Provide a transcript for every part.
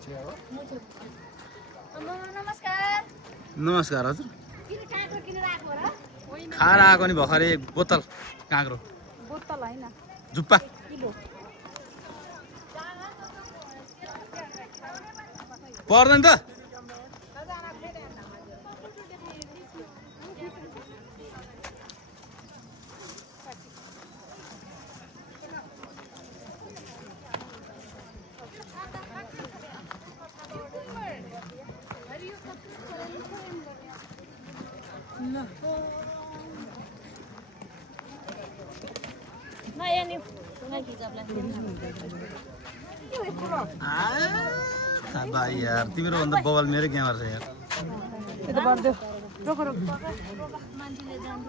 नमस्कार नमस्कार हजुर खाएर आएको नि भर्खरै बोतल काँक्रो बोतल हैन जुप्पा किलो पर्दैन त नयाँ नि कुनै हिसाबले भाइ यार तिम्रो भन्दा बगल मेरो क्यामेरा छ यार त्यो त बर्दियो रोको रोको मान्छेले जान्छ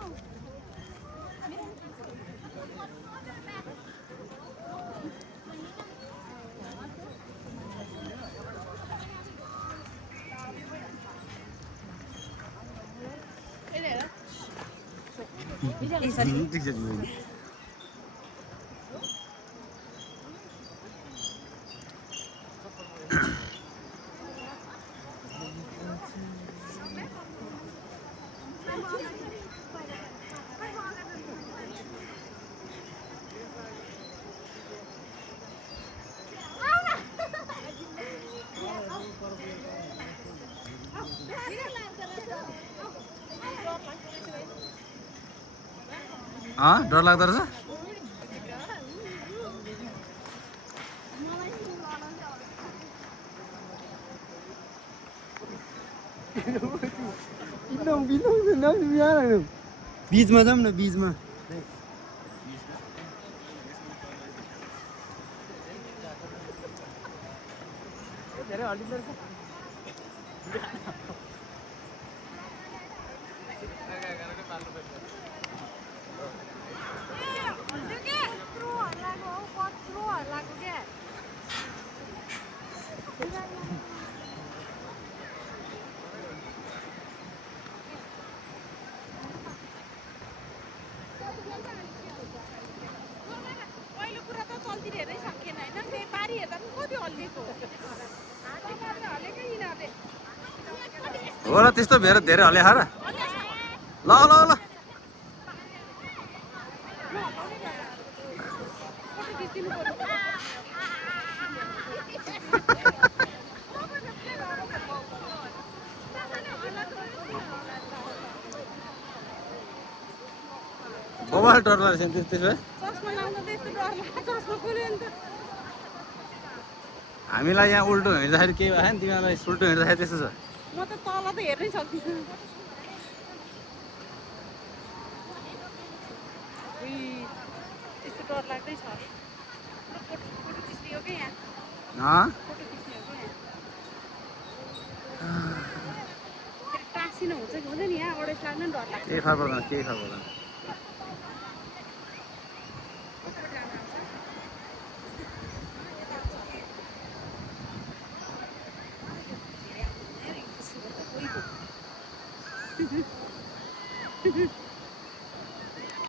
ठिक छ डर लाग्दो रहेछ बीचमा जाऊँ न बीचमा हो र त्यस्तो धेरै हले खा र ल ल ल मोबाइल डर लाग्छ नि त्यसो भए हामीलाई यहाँ उल्टो हिँड्दाखेरि केही भएन तिमीलाई सुल्टो हिँड्दाखेरि त्यस्तो छ म त तल त हेर्नै सक्दिनँ त्यस्तो डर लाग्दै छ फोटो खिच्ने हो कि यहाँ फोटो खिच्ने हो कि यहाँ टाँसिनु हुन्छ कि हुँदैन यहाँ अडेस लाग्नु डर लाग्छ केही फरक पर्दैन